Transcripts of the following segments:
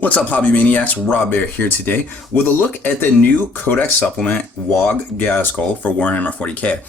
What's up, Hobby Maniacs? Rob Bear here today with a look at the new Codex supplement, Waaagh Ghazghkull for Warhammer 40k.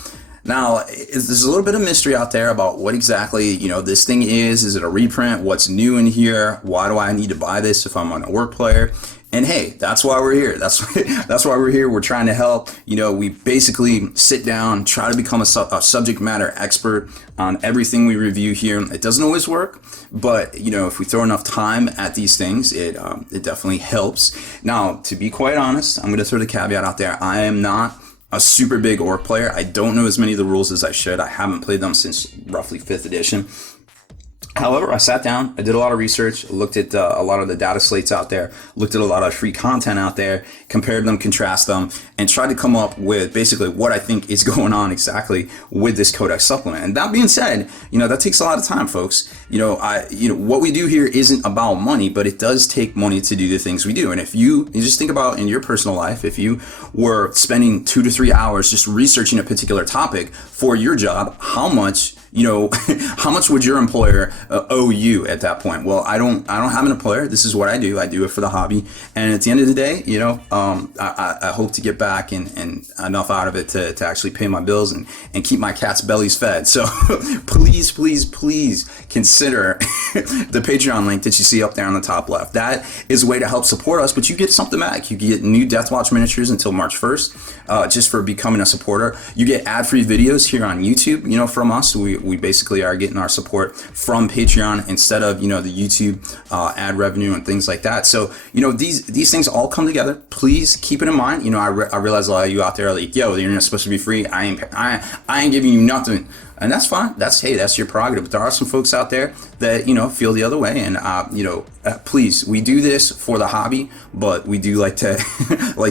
Now, there's a little bit of mystery out there about what exactly, this thing is. Is it a reprint? What's new in here? Why do I need to buy this if I'm on a Ork player? And hey, that's why we're here. That's why we're here. We're trying to help. We basically sit down, try to become a subject matter expert on everything we review here. It doesn't always work, but if we throw enough time at these things, it definitely helps. Now, to be quite honest, I'm going to throw the caveat out there. I am not a super big Ork player. I don't know as many of the rules as I should. I haven't played them since roughly 5th edition. However, I sat down, I did a lot of research, looked at a lot of the data slates out there, looked at a lot of free content out there, compared them, contrast them, and tried to come up with basically what I think is going on exactly with this Codex supplement. And that being said, that takes a lot of time, folks. What we do here isn't about money, but it does take money to do the things we do. And if you just think about in your personal life, if you were spending 2 to 3 hours just researching a particular topic for your job, how much how much would your employer owe you at that point? Well, I don't have an employer. This is what I do. I do it for the hobby. And at the end of the day, I hope to get back and enough out of it to actually pay my bills and keep my cat's bellies fed. So please consider the Patreon link that you see up there on the top left. That is a way to help support us, but you get something back. You get new Deathwatch miniatures until March 1st, just for becoming a supporter. You get ad-free videos here on YouTube, from us. We basically are getting our support from Patreon instead of, the YouTube ad revenue and things like that. So, these things all come together. Please keep it in mind. I realize a lot of you out there are like, yo, the internet's supposed to be free. I ain't giving you nothing. And that's fine. That's your prerogative. But there are some folks out there that, feel the other way. And, please, we do this for the hobby, but we do like to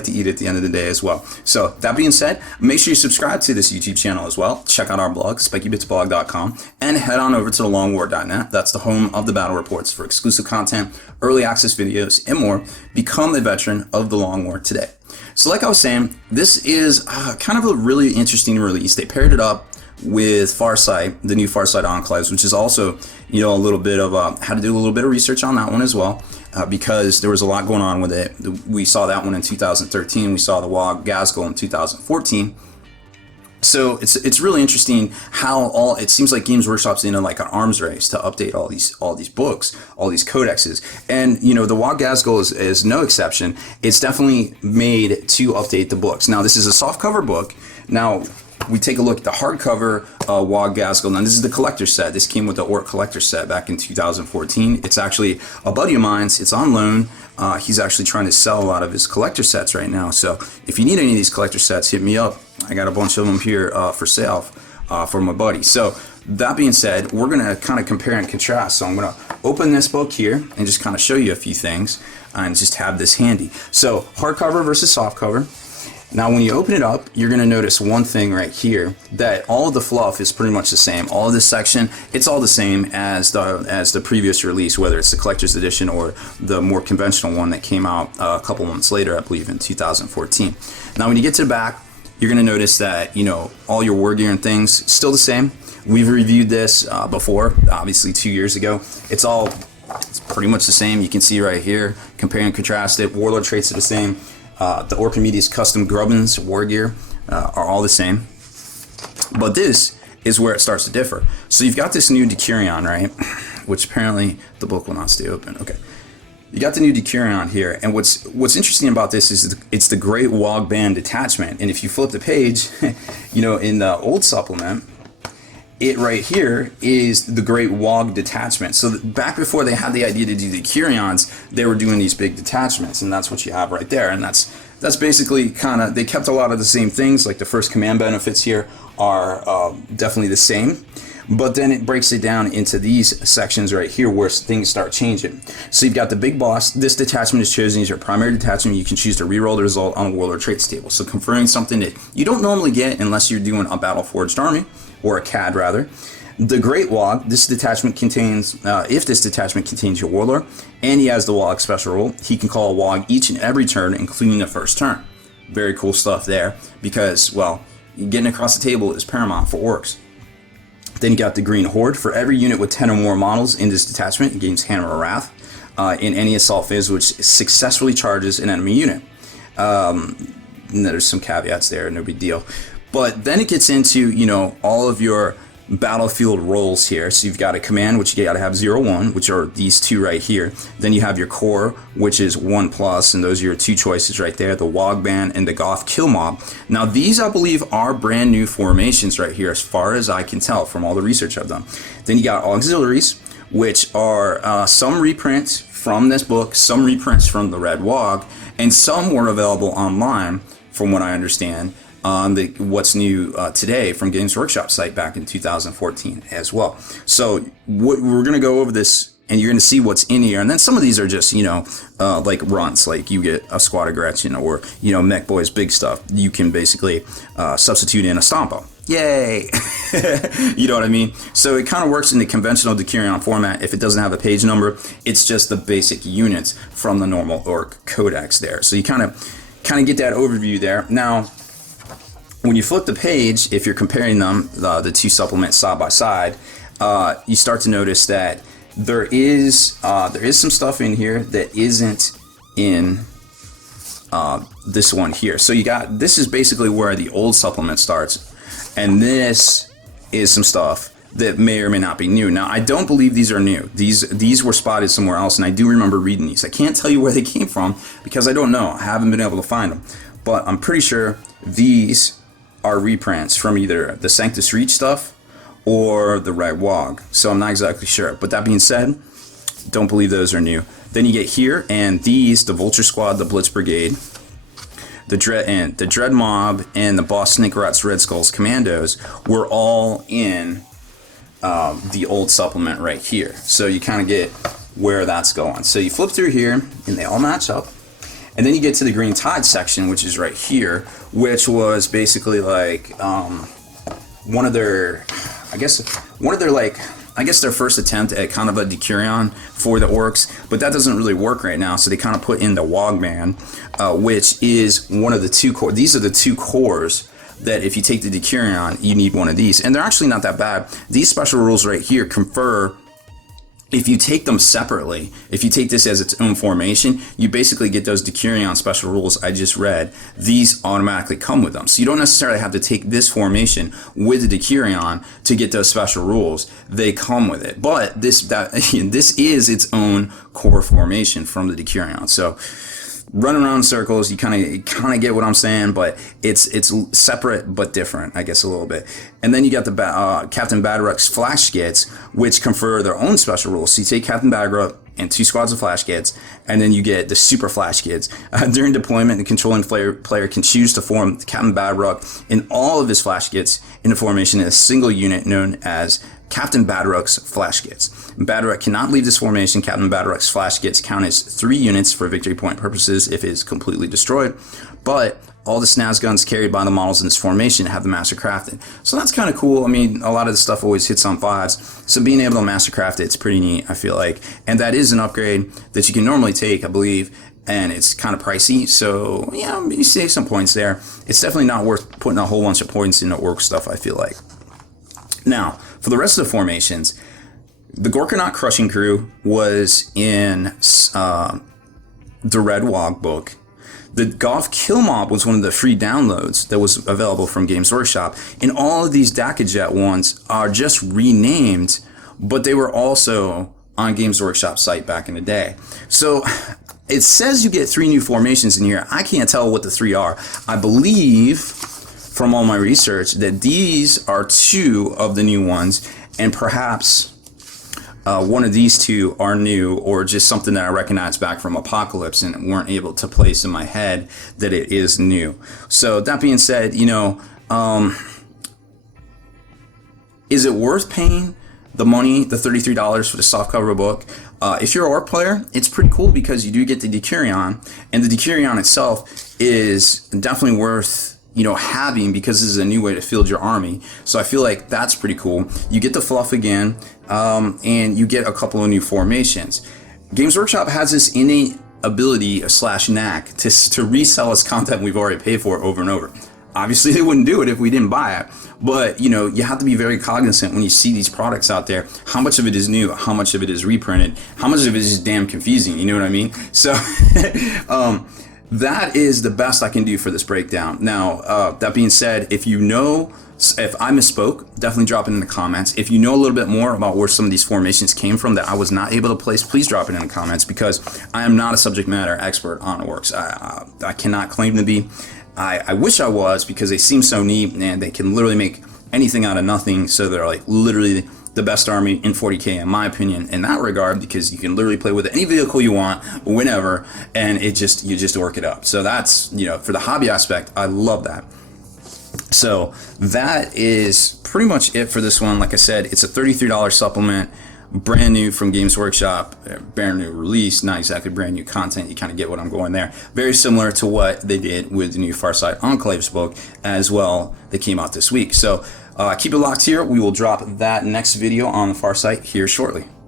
eat at the end of the day as well. So that being said, make sure you subscribe to this YouTube channel as well. Check out our blog, spikybitsblog.com, and head on over to thewar.net. That's the home of the battle reports for exclusive content, early access videos, and more. Become a veteran of the Long War today. So like I was saying, this is kind of a really interesting release. They paired it up with Farsight, the new Farsight Enclaves, which is also, a little bit of, had to do a little bit of research on that one as well, because there was a lot going on with it. We saw that one in 2013. We saw the Waaagh Ghazghkull in 2014. So it's really interesting how it seems like Games Workshop's in like an arms race to update all these books, all these codexes. And the Waaagh Ghazghkull is no exception. It's definitely made to update the books. Now this is a softcover book. Now we take a look at the hardcover Waaagh Ghazghkull. Now this is the collector set. This came with the Ork collector set back in 2014. It's actually a buddy of mine's. It's on loan. He's actually trying to sell a lot of his collector sets right now. So if you need any of these collector sets, hit me up. I got a bunch of them here for sale for my buddy. So that being said, we're going to kind of compare and contrast. So I'm going to open this book here and just kind of show you a few things and just have this handy. So hardcover versus softcover. Now when you open it up, you're going to notice one thing right here, that all of the fluff is pretty much the same. All of this section, it's all the same as the previous release, whether it's the collector's edition or the more conventional one that came out a couple months later, I believe in 2014. Now when you get to the back, you're going to notice that all your war gear and things still the same. We've reviewed this before, obviously 2 years ago. It's pretty much the same. You can see right here, compare and contrast it. Warlord traits are the same. The Ork Media's custom Grubbins war gear are all the same. But this is where it starts to differ. So you've got this new Decurion, right? Which apparently the book will not stay open. Okay. You got the new Decurion here, and what's interesting about this is it's the Great Waaagh Band detachment. And if you flip the page, in the old supplement, it right here is the Great Waaagh detachment. So back before they had the idea to do the Decurions, they were doing these big detachments, and that's what you have right there. And that's basically they kept a lot of the same things. Like the first command benefits here are definitely the same. But then it breaks it down into these sections right here where things start changing. So you've got the big boss. This detachment is chosen as your primary detachment. You can choose to reroll the result on a Warlord traits table. So conferring something that you don't normally get unless you're doing a battle forged army, or a CAD rather. The Great Waaagh, this detachment contains, if this detachment contains your Warlord, and he has the Waaagh special rule, he can call a Waaagh each and every turn, including the first turn. Very cool stuff there, because, well, getting across the table is paramount for Orks. Then you got the Green Horde. For every unit with 10 or more models in this detachment, it gains Hammer of Wrath. in any assault phase which successfully charges an enemy unit. And there's some caveats there, no big deal. But then it gets into, you know, all of your battlefield roles here. So you've got a command, which you got to have 0, 1, which are these two right here. Then you have your core, which is 1+, and those are your two choices right there, the Waaagh Band and the Ghazghkull. Now these, I believe, are brand new formations right here, as far as I can tell from all the research I've done. Then you got auxiliaries, which are some reprints from this book, some reprints from the Red Waaagh, and some were available online, from what I understand, on the What's New Today from Games Workshop site back in 2014 as well. So we're going to go over this, and you're going to see what's in here. And then some of these are just, you know, like runs, like you get a Squad of Gretchen, or, you know, Mech Boy's big stuff. You can basically substitute in a Stompo. Yay! You know what I mean? So it kind of works in the conventional Decurion format. If it doesn't have a page number, it's just the basic units from the normal Ork Codex there. So you kind of get that overview there. Now, when you flip the page, if you're comparing them, the two supplements side by side, you start to notice that there is some stuff in here that isn't in this one here. So this is basically where the old supplement starts, and this is some stuff that may or may not be new. Now, I don't believe these are new. These were spotted somewhere else, and I do remember reading these. I can't tell you where they came from because I don't know. I haven't been able to find them, but I'm pretty sure these are reprints from either the Sanctus Reach stuff or the Red Waaagh. So I'm not exactly sure. But that being said, don't believe those are new. Then you get here, and these, the Vulture Squad, the Blitz Brigade, the Dread Mob, and the Boss Snickerot's Red Skull's Commandos were all in the old supplement right here. So you kind of get where that's going. So you flip through here, and they all match up. And then you get to the Green Tide section, which is right here, which was basically like one of their first attempt at kind of a Decurion for the Orks, but that doesn't really work right now. So they kind of put in the Waaagh Band, which is one of the two core. These are the two cores that if you take the Decurion, you need one of these, and they're actually not that bad. These special rules right here confer. If you take them separately, if you take this as its own formation, you basically get those Decurion special rules I just read. These automatically come with them. So you don't necessarily have to take this formation with the Decurion to get those special rules. They come with it. But this is its own core formation from the Decurion. So running around in circles, you kind of get what I'm saying, but it's separate but different, I guess, a little bit. And then you got the Captain Badrock's Flash Skits, which confer their own special rules. So you take Captain Badrock and 2 squads of Flash Kids, and then you get the Super Flash Kids. During deployment, the controlling player can choose to form Captain Badrock and all of his Flash Kids into formation in a single unit known as Captain Badrock's Flash Kits. Badrock cannot leave this formation. Captain Badrock's Flash Kits count as 3 units for victory point purposes if it is completely destroyed, but all the snaz guns carried by the models in this formation have the master crafted. So that's kind of cool. I mean, a lot of the stuff always hits on 5s, so being able to master craft it's pretty neat, I feel like. And that is an upgrade that you can normally take, I believe, and it's kind of pricey, so yeah, you save some points there. It's definitely not worth putting a whole bunch of points into Ork stuff, I feel like. Now, for the rest of the formations, the Gorkanaut Crushing Crew was in the Red Waaagh book. The Ghazghkull was one of the free downloads that was available from Games Workshop. And all of these Dakajet ones are just renamed, but they were also on Games Workshop site back in the day. So it says you get 3 new formations in here. I can't tell what the 3 are. I believe from all my research that these are 2 of the new ones, and perhaps one of these 2 are new, or just something that I recognize back from Apocalypse and weren't able to place in my head that it is new. So that being said, you know, is it worth paying the money, the $33 for the softcover book? If you're an Ork player, it's pretty cool because you do get the Decurion, and the Decurion itself is definitely worth, you know, having, because this is a new way to field your army. So I feel like that's pretty cool. You get the fluff again, and you get a couple of new formations. Games Workshop has this innate ability / knack to resell us content we've already paid for over and over. obviously they wouldn't do it if we didn't buy it. But, you know, you have to be very cognizant when you see these products out there, how much of it is new, how much of it is reprinted, how much of it is just damn confusing, you know what I mean? So that is the best I can do for this breakdown. Now, that being said, if I misspoke, definitely drop it in the comments. If you know a little bit more about where some of these formations came from that I was not able to place, please drop it in the comments, because I am not a subject matter expert on orcs. I cannot claim to be. I wish I was, because they seem so neat and they can literally make anything out of nothing. So they're like literally the best army in 40K in my opinion in that regard, because you can literally play with any vehicle you want whenever, and you just work it up. So that's, you know, for the hobby aspect, I love that. So that is pretty much it for this one. Like I said, it's a $33 supplement, brand new from Games Workshop, brand new release, not exactly brand new content. You kind of get what I'm going there. Very similar to what they did with the new Farsight Enclaves book as well that came out this week. So keep it locked here. We will drop that next video on the Farsight here shortly.